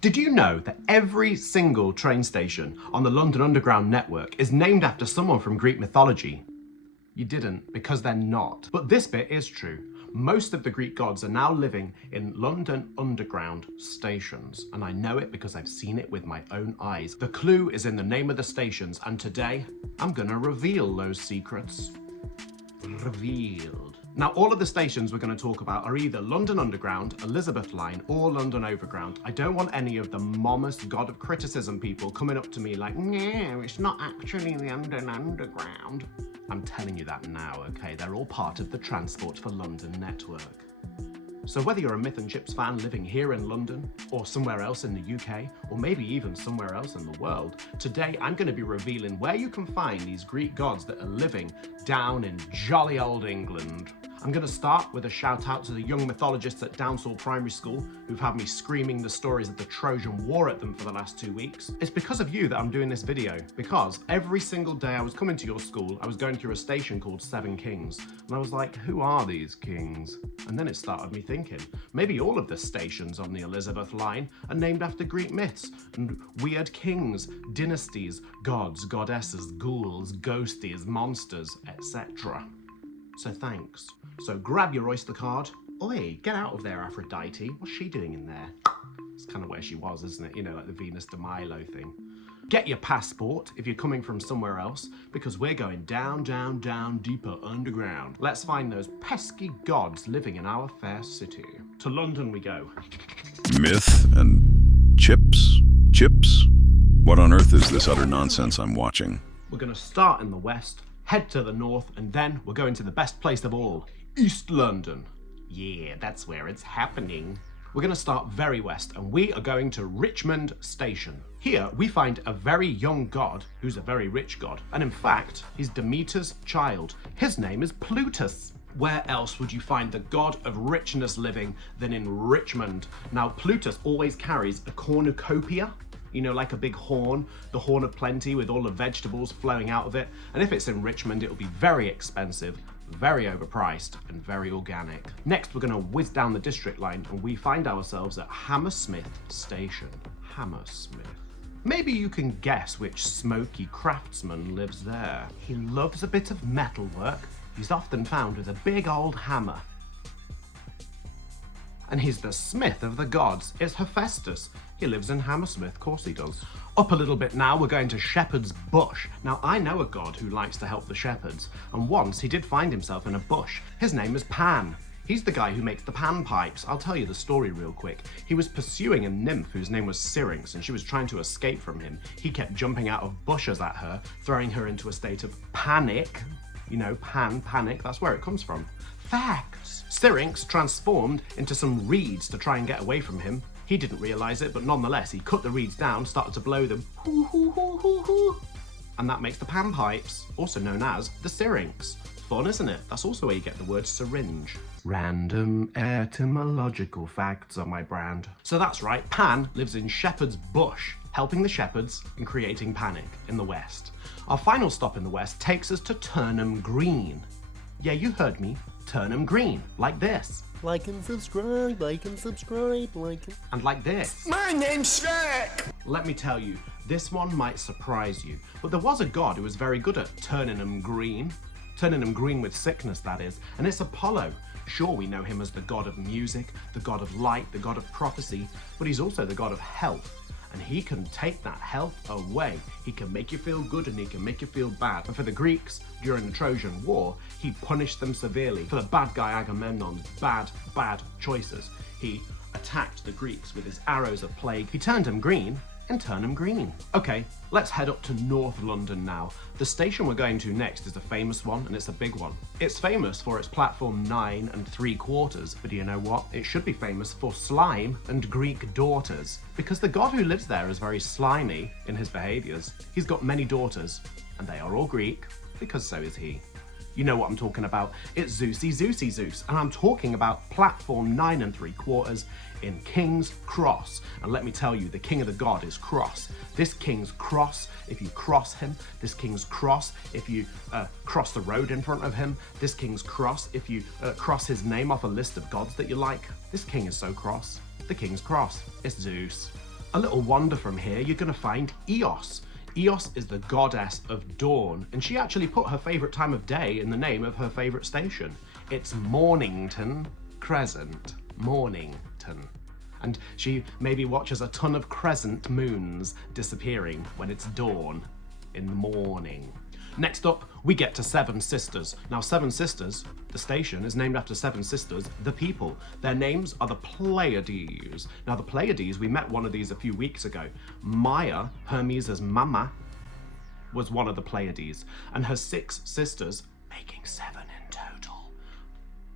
Did you know that every single train station on the London Underground network is named after someone from Greek mythology? You didn't, because they're not. But this bit is true. Most of the Greek gods are now living in London Underground stations, and I know it because I've seen it with my own eyes. The clue is in the name of the stations, and today I'm gonna reveal those secrets. Revealed. Now, all of the stations we're going to talk about are either London Underground, Elizabeth Line, or London Overground. I don't want any of the mommist god of criticism people coming up to me like, no, it's not actually the London Underground. I'm telling you that now, okay? They're all part of the Transport for London network. So whether you're a Myth and Chips fan living here in London, or somewhere else in the UK, or maybe even somewhere else in the world, today I'm going to be revealing where you can find these Greek gods that are living down in jolly old England. I'm going to start with a shout out to the young mythologists at Downsall Primary School who've had me screaming the stories of the Trojan War at them for the last 2 weeks. It's because of you that I'm doing this video, because every single day I was coming to your school, I was going through a station called Seven Kings, and I was like, who are these kings? And then it started me thinking, maybe all of the stations on the Elizabeth Line are named after Greek myths and weird kings, dynasties, gods, goddesses, ghouls, ghosties, monsters, etc. So thanks. So grab your Oyster card. Oi, get out of there, Aphrodite. What's she doing in there? It's kind of where she was, isn't it? You know, like the Venus de Milo thing. Get your passport if you're coming from somewhere else, because we're going down, down, down, deeper underground. Let's find those pesky gods living in our fair city. To London we go. Myth and chips? Chips? What on earth is this utter nonsense I'm watching? We're going to start in the west, head to the north, and then we're going to the best place of all, East London. Yeah, that's where it's happening. We're going to start very west, and we are going to Richmond Station. Here we find a very young god who's a very rich god, and in fact, he's Demeter's child. His name is Plutus. Where else would you find the god of richness living than in Richmond? Now, Plutus always carries a cornucopia, you know, like a big horn, the horn of plenty with all the vegetables flowing out of it. And if it's in Richmond, it'll be very expensive, very overpriced, and very organic. Next, we're gonna whiz down the district line and we find ourselves at Hammersmith Station. Hammersmith. Maybe you can guess which smoky craftsman lives there. He loves a bit of metalwork. He's often found with a big old hammer. And he's the smith of the gods. It's Hephaestus. He lives in Hammersmith, of course he does. Up a little bit now, we're going to Shepherd's Bush. Now, I know a god who likes to help the shepherds, and once he did find himself in a bush. His name is Pan. He's the guy who makes the pan pipes. I'll tell you the story real quick. He was pursuing a nymph whose name was Syrinx, and she was trying to escape from him. He kept jumping out of bushes at her, throwing her into a state of panic. You know, panic, that's where it comes from. Facts! Syrinx transformed into some reeds to try and get away from him. He didn't realise it, but nonetheless, he cut the reeds down, started to blow them, hoo, hoo, hoo, hoo, hoo. And that makes the pan pipes, also known as the syrinx. Fun, isn't it? That's also where you get the word syringe. Random etymological facts on my brand. So that's right, Pan lives in Shepherd's Bush, helping the shepherds and creating panic in the west. Our final stop in the west takes us to Turnham Green. Yeah, you heard me, Turnham Green, like this. Like and subscribe, like and subscribe, like and... And like this. My name's Shrek! Let me tell you, this one might surprise you, but there was a god who was very good at turning them green with sickness, that is, and it's Apollo. Sure, we know him as the god of music, the god of light, the god of prophecy, but he's also the god of health. And he can take that health away. He can make you feel good and he can make you feel bad. And for the Greeks, during the Trojan War, he punished them severely for the bad guy Agamemnon's bad choices. He attacked the Greeks with his arrows of plague. He turned them green and Turnham Green. Okay, let's head up to North London now. The station we're going to next is a famous one, and it's a big one. It's famous for its platform 9 3/4, but do you know what? It should be famous for slime and Greek daughters, because the god who lives there is very slimy in his behaviors. He's got many daughters, and they are all Greek, because so is he. You know what I'm talking about. It's Zeus, and I'm talking about platform 9 3/4 in King's Cross. And let me tell you, the king of the god is cross. This king's cross if you cross him. This king's cross if you cross the road in front of him. This king's cross if you cross his name off a list of gods that you like. This king is so cross. The king's cross. It's Zeus. A little wander from here, you're going to find Eos. Eos is the goddess of dawn, and she actually put her favourite time of day in the name of her favourite station. It's Mornington Crescent. Mornington. And she maybe watches a ton of crescent moons disappearing when it's dawn in the morning. Next up, we get to Seven Sisters. Now, Seven Sisters, the station, is named after Seven Sisters, the people. Their names are the Pleiades. Now, the Pleiades, we met one of these a few weeks ago. Maya, Hermes' mama, was one of the Pleiades, and her 6 sisters, making 7 in total,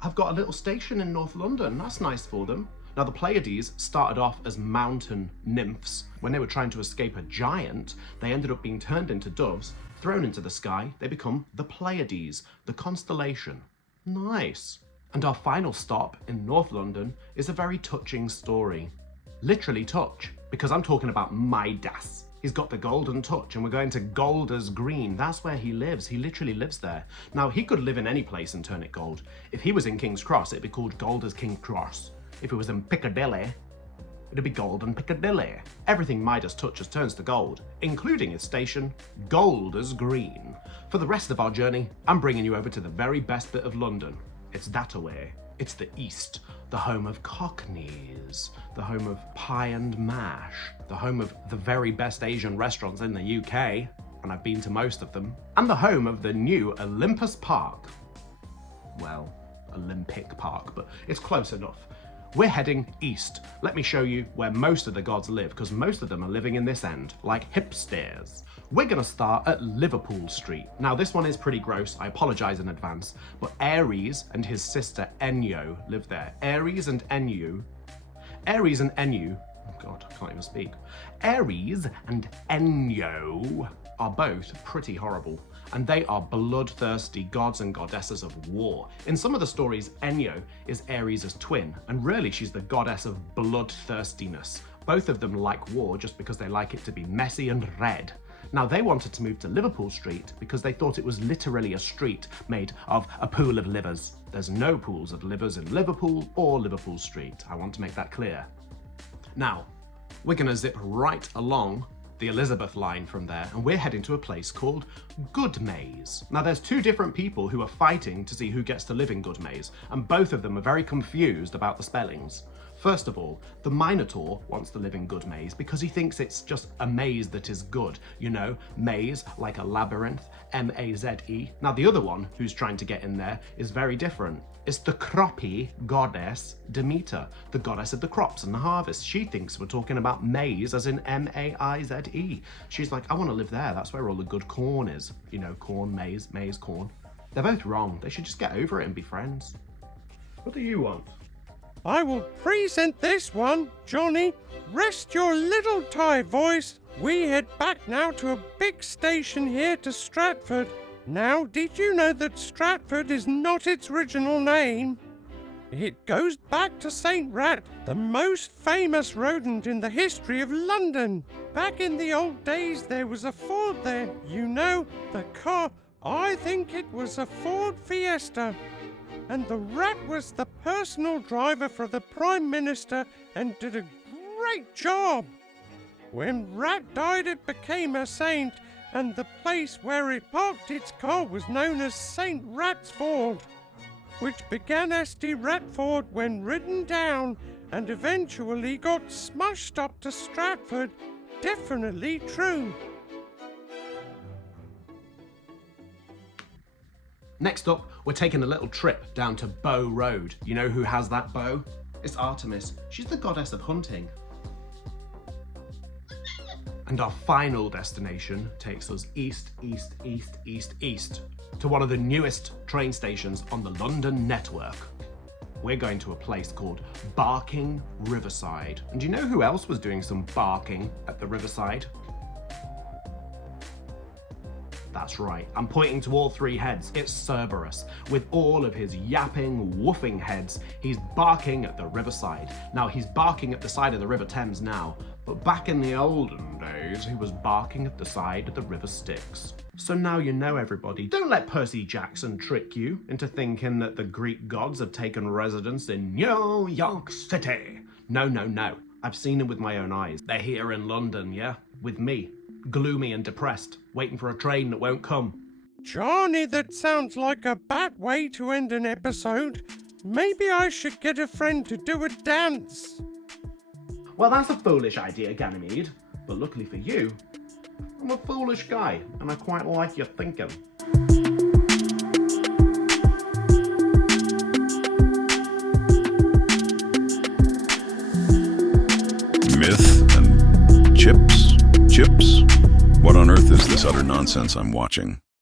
have got a little station in North London. That's nice for them. Now, the Pleiades started off as mountain nymphs. When they were trying to escape a giant, they ended up being turned into doves, thrown into the sky. They become the Pleiades, the constellation. Nice. And our final stop in North London is a very touching story. Literally touch, because I'm talking about Midas. He's got the golden touch, and we're going to Golders Green. That's where he lives. He literally lives there. Now, he could live in any place and turn it gold. If he was in King's Cross, it'd be called Golders King's Cross. If it was in Piccadilly, it'd be Golden Piccadilly. Everything Midas touches turns to gold, including his station, Golders Green. For the rest of our journey, I'm bringing you over to the very best bit of London. It's that away. It's the East, the home of Cockneys, the home of pie and mash, the home of the very best Asian restaurants in the UK, and I've been to most of them, and the home of the new Olympus Park. Well, Olympic Park, but it's close enough. We're heading east. Let me show you where most of the gods live, because most of them are living in this end, like hipsters. We're going to start at Liverpool Street. Now, this one is pretty gross. I apologise in advance, but Ares and his sister Enyo live there. Ares and Enyo, oh God, I can't even speak. Ares and Enyo are both pretty horrible, and they are bloodthirsty gods and goddesses of war. In some of the stories, Enyo is Ares' twin, and really she's the goddess of bloodthirstiness. Both of them like war just because they like it to be messy and red. Now, they wanted to move to Liverpool Street because they thought it was literally a street made of a pool of livers. There's no pools of livers in Liverpool or Liverpool Street. I want to make that clear. Now, we're going to zip right along the Elizabeth line from there, and we're heading to a place called Goodmays. Now, there's 2 different people who are fighting to see who gets to live in Goodmays, and both of them are very confused about the spellings. First of all, the Minotaur wants to live in Goodmays because he thinks it's just a maze that is good. You know, maze like a labyrinth, M-A-Z-E. Now, the other one who's trying to get in there is very different. It's the croppy goddess Demeter, the goddess of the crops and the harvest. She thinks we're talking about maize as in M-A-I-Z-E. She's like, I want to live there. That's where all the good corn is. You know, corn, maize, maize, corn. They're both wrong. They should just get over it and be friends. What do you want? I will present this one, Johnny. Rest your little Thai voice. We head back now to a big station here to Stratford. Now, did you know that Stratford is not its original name? It goes back to Saint Rat, the most famous rodent in the history of London. Back in the old days, there was a Ford there. You know, the car. I think it was a Ford Fiesta. And the rat was the personal driver for the Prime Minister and did a great job. When Rat died, it became a saint, and the place where it parked its car was known as St. Rat's Ford, which began St. Ratford when ridden down and eventually got smushed up to Stratford. Definitely true. Next up, we're taking a little trip down to Bow Road. You know who has that bow? It's Artemis. She's the goddess of hunting. And our final destination takes us east, east, east, east, east to one of the newest train stations on the London network. We're going to a place called Barking Riverside. And do you know who else was doing some barking at the riverside? That's right, I'm pointing to all 3 heads. It's Cerberus. With all of his yapping, woofing heads, he's barking at the riverside. Now, he's barking at the side of the River Thames now, but back in the olden days, he was barking at the side of the River Styx. So now you know, everybody. Don't let Percy Jackson trick you into thinking that the Greek gods have taken residence in New York City. No, no, no. I've seen them with my own eyes. They're here in London, yeah? With me. Gloomy and depressed, waiting for a train that won't come. Johnny, that sounds like a bad way to end an episode. Maybe I should get a friend to do a dance. Well, that's a foolish idea, Ganymede. But luckily for you, I'm a foolish guy, and I quite like your thinking. Myth and chips? Chips? What on earth is this utter nonsense I'm watching?